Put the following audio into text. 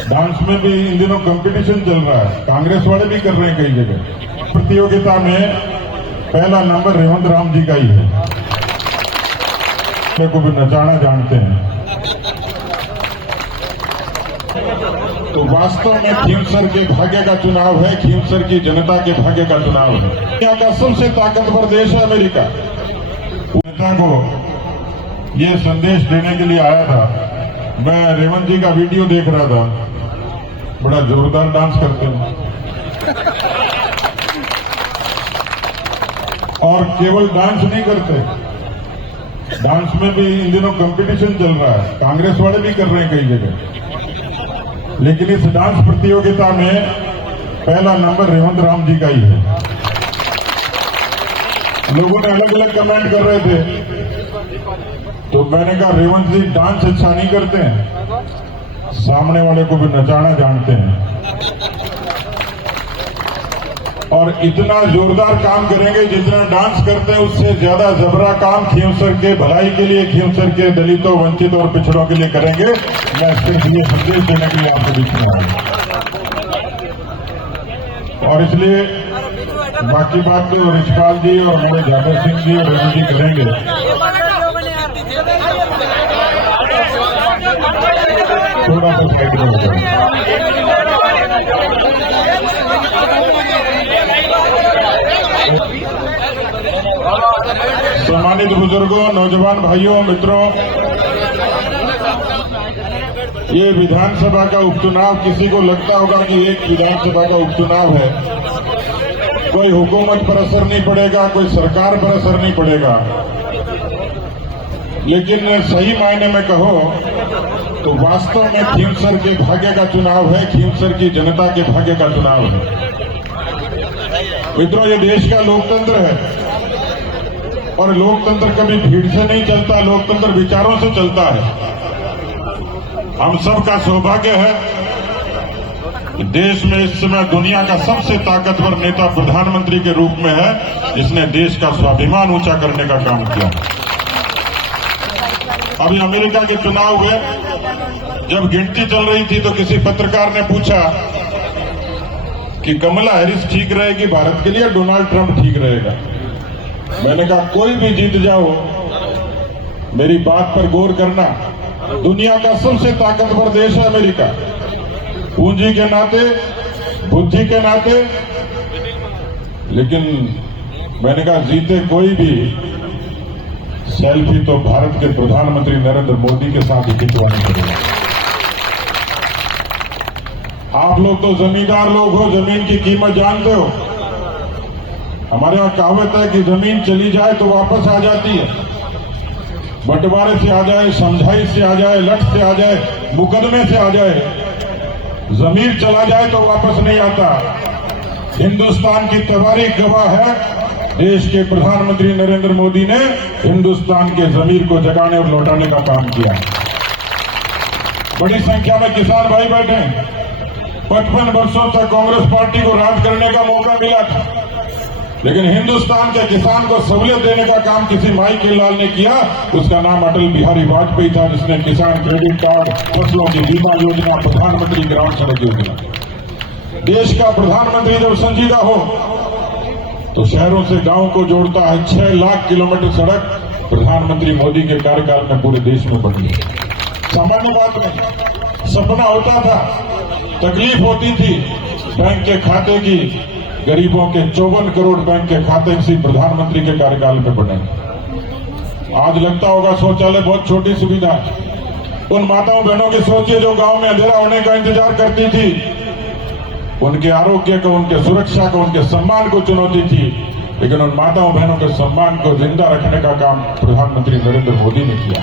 Dance में भी इन दिनों कंपटीशन चल रहा है, कांग्रेस वाले भी कर रहे हैं कई जगह। प्रतियोगिता में पहला नंबर रेवंत राम जी का ही है, को भी नचाना जानते हैं। तो वास्तव में खींवसर के भाग्य का चुनाव है, खींवसर की जनता के भाग्य का चुनाव है। दुनिया का सबसे ताकतवर देश है अमेरिका। नेता को ये संदेश देने के लिए आया था। मैं रेवंत जी का वीडियो देख रहा था, बड़ा जोरदार डांस करते हैं और केवल डांस नहीं करते, डांस में भी इन दिनों कंपटीशन चल रहा है, कांग्रेस वाले भी कर रहे हैं कई जगह। लेकिन इस डांस प्रतियोगिता में पहला नंबर रेवंत राम जी का ही है। लोगों ने अलग अलग कमेंट कर रहे थे, तो मैंने कहा रेवंत जी डांस अच्छा नहीं करते हैं, सामने वाले को भी नचाना जानते हैं और इतना जोरदार काम करेंगे जितना डांस करते हैं उससे ज्यादा जबरा काम खींवसर के भलाई के लिए, खींवसर के दलितों, वंचित और पिछड़ों के लिए करेंगे। मैं सिर्फ ये संदेश देने के लिए आपके बीच में आया और इसलिए बाकी बात तो रिचपाल जी और हमारे जादव सिंह जी और रवि जी करेंगे। थोड़ा सा साइड में हो जाए। सम्मानित बुजुर्गों, नौजवान भाइयों, मित्रों, ये विधानसभा का उपचुनाव, किसी को लगता होगा कि एक विधानसभा का उपचुनाव है, कोई हुकूमत पर असर नहीं पड़ेगा, कोई सरकार पर असर नहीं पड़ेगा। लेकिन सही मायने में कहो तो वास्तव में खींवसर के भाग्य का चुनाव है, खींवसर की जनता के भाग्य का चुनाव है। मित्रों, ये देश का लोकतंत्र है और लोकतंत्र कभी भीड़ से नहीं चलता, लोकतंत्र विचारों से चलता है। हम सबका सौभाग्य है कि देश में इस समय दुनिया का सबसे ताकतवर नेता प्रधानमंत्री के रूप में है, जिसने देश का स्वाभिमान ऊंचा करने का काम किया। अभी अमेरिका के चुनाव हुए, जब गिनती चल रही थी तो किसी पत्रकार ने पूछा कि कमला हैरिस ठीक रहेगी भारत के लिए, डोनाल्ड ट्रंप ठीक रहेगा। मैंने कहा कोई भी जीत जाओ, मेरी बात पर गौर करना, दुनिया का सबसे ताकतवर देश है अमेरिका, पूंजी के नाते, बुद्धि के नाते। लेकिन मैंने कहा जीते कोई भी, सेल्फी तो भारत के प्रधानमंत्री नरेंद्र मोदी के साथ ही खिंचवानी पड़ेगी। आप लोग तो जमींदार लोग हो, जमीन की कीमत जानते हो। हमारे यहाँ कहावत है कि जमीन चली जाए तो वापस आ जाती है, बंटवारे से आ जाए, समझाई से आ जाए, लठ से आ जाए, मुकदमे से आ जाए, जमीर चला जाए तो वापस नहीं आता। हिंदुस्तान की तवारीख गवाह है, देश के प्रधानमंत्री नरेंद्र मोदी ने हिंदुस्तान के जमीर को जगाने और लौटाने का काम किया। बड़ी संख्या में किसान भाई बैठे हैं। 55 वर्षों तक कांग्रेस पार्टी को राज करने का मौका मिला था, लेकिन हिंदुस्तान के किसान को सहूलियत देने का काम किसी माई के लाल ने किया। उसका नाम अटल बिहारी वाजपेयी था, जिसने किसान क्रेडिट कार्ड, फसलों की बीमा योजना, प्रधानमंत्री ग्राम सड़क योजना। देश का प्रधानमंत्री जब संजीदा हो तो शहरों से गांव को जोड़ता है। 6 लाख किलोमीटर सड़क प्रधानमंत्री मोदी के कार्यकाल में पूरे देश में बनी है। सामान्य बात नहीं, सपना होता था, तकलीफ होती थी। बैंक के खाते की, गरीबों के 54 करोड़ बैंक के खाते किसी प्रधानमंत्री के कार्यकाल में बने। आज लगता होगा शौचालय बहुत छोटी सुविधा। उन माताओं बहनों की सोचिए जो गांव में अंधेरा होने का इंतजार करती थी, उनके आरोग्य को, उनके सुरक्षा को, उनके सम्मान को चुनौती थी, लेकिन उन माताओं बहनों के सम्मान को जिंदा रखने का काम प्रधानमंत्री नरेंद्र मोदी ने किया।